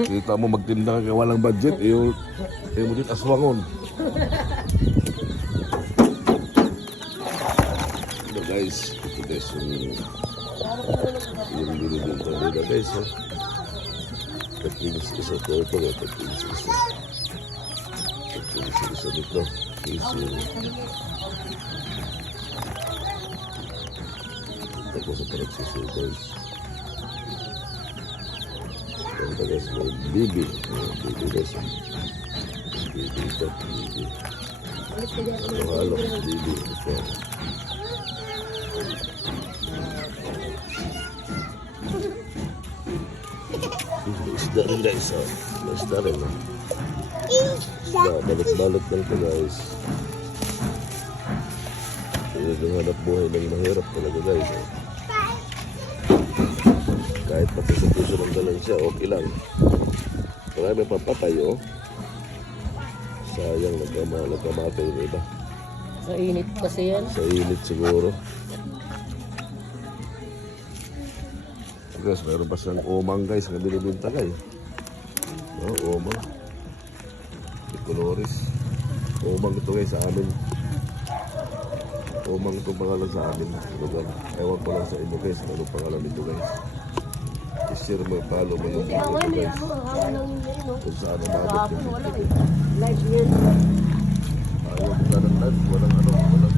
Kita mo magtinda ka walang budget, iyo mo dit aswangon. Ito guys, ito guys yung binibenta nila guys. Kapinis isa to ito, kapinis isa. Kapinis isa dito. Tapos sa panagsisi guys. Ito guys, may bibi. Bibi guys. Bibi ito, bibi. Halo-halo, bibi. Ito. Isda rin guys. Isda rin. Isda, balot-balot lang ito guys. Yung hanap buhay lang mahirap talaga guys. Kahit pati sa puso ng dalang siya, okay lang. Marami papatay oh. Sayang nagkamatay yung iba. Sa init kasi yan. Sa init siguro. Guys, mayroon pa siyang umang guys na binibinta guys. No, umang. Di colores. Umang ito guys sa amin. Umang itong pangalan sa amin. Lugar. Ewan ko lang sa inyo guys. Anong pangalan nito guys. I-share mo, follow mo yung video ko guys. Kung saan ang mabot yung video ko. Live yan. Ayaw ko na ng live. Walang ano. Walang.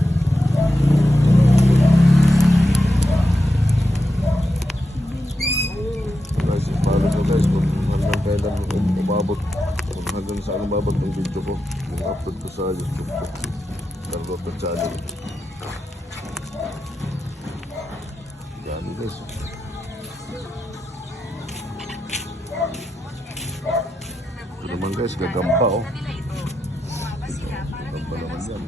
Guys, follow mo guys. Kung hanggang kailan umabot. Kung hanggang saan umabot yung video ko. Yung upload ko sa YouTube ko. Carlota channel. Yan guys. Ito naman guys, gagamba oh. Gagamba naman yan.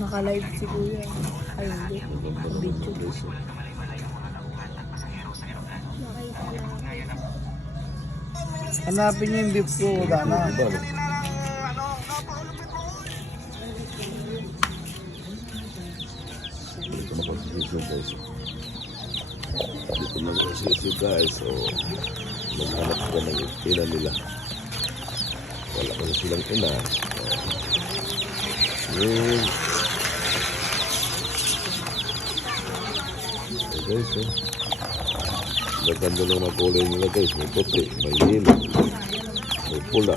Naka-live si Kuya. Ay, hindi. Gagamba naman yan guys oh. Hanapin niyo yung beef ko, wala na. Diba, no? Dito na posisyon guys. Dito na posisyon guys. So, maghanap ka ng ina nila. Wala pa silang ina. Yun. So guys, oh. Maganda lang mga kulay nila guys. May puti, may hilo, may pula.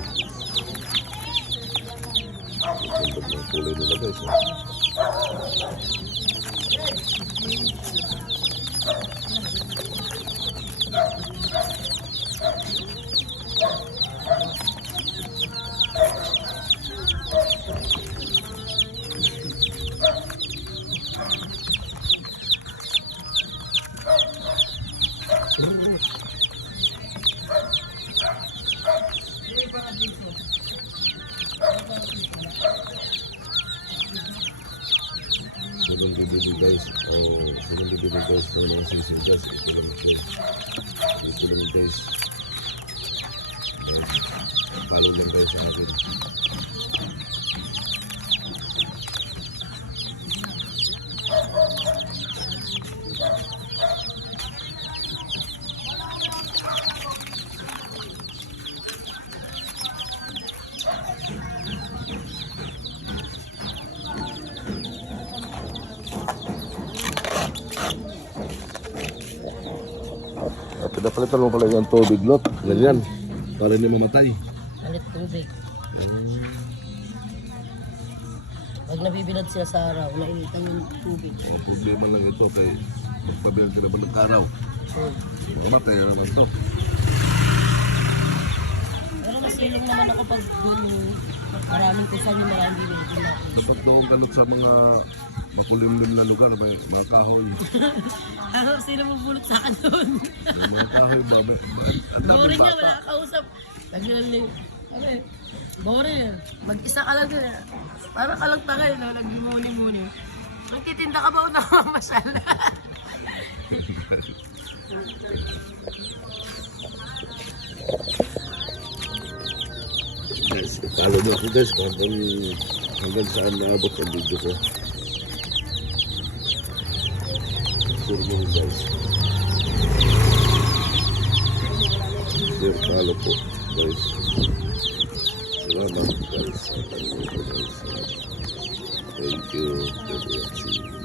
Maganda ng kulay nila guys. Oh. Sunong bibili guys. Sunong bibili guys ng mga sisig guys. Dito lang guys. Follow lang guys sa akin. Pinapalitan mo pala yung tubig lot. Ganyan. Para hindi mamatay. Palit tubig. Pag nabibilad sila sa araw, nainitan yung tubig. Ang problema lang ito kay magpabilang ka naman ng araw. Mamatay na naman ito. Pero masiling naman ako pag doon maraming kusan yung maraming bibili natin. Dapat doon ganot sa mga makulimlim na lugar, may mga kahoy. Ano, sino mabulot sa akin doon? Yung mga kahoy ba? Ang daming Boring niya, bata. wala kakausap. Naglaling. Ano eh, boring. Mag-isa ka lang din. Parang ka lang tagay, no? Nag-muni-muni. Nagtitinda ka ba o namamasal? Guys, follow nyo ako guys kung hanggang saan naabot ang video ko. Sure nyo guys. share, follow po guys. Salamat guys. Thank you for watching.